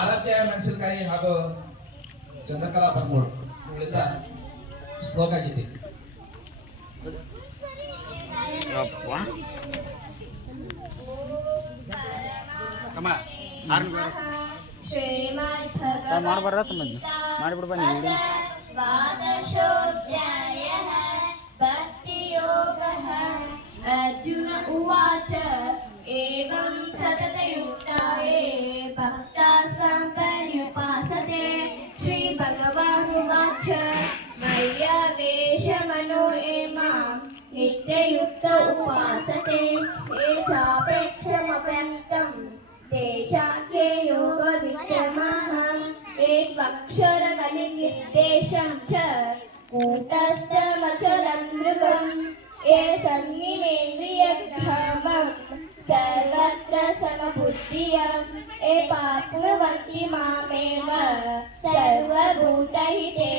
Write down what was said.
ಆರಾಧ್ಯ ಮೆಣಸಿನಕಾಯಿ ಹಾಗೂ ಚಂದ್ರಕಲಾ ಪರ್ಮೂಳು ಇವುಗಳಿಂದ ಶ್ಲೋಕ ಗೀತೆ. द्वादशोऽध्यायः भक्तियोगः। अर्जुन उवाच एवं सततयुक्ताये भक्ता स्वां पर्युपासते। श्रीभगवानुवाच मय्यावेशमनो ये मां नित्ययुक्त उपासते ये चापेक्षमप्यन्तं तेषां के योगविक्रमः। एकक्षरकलिनिर्देशं च कूटस्थमचलं नृपम् ये सन्निवेन्द्रियग्रामं सर्वत्र समबुद्धियं ये प्राप्नुवन्ति मामेव सर्वभूतहिते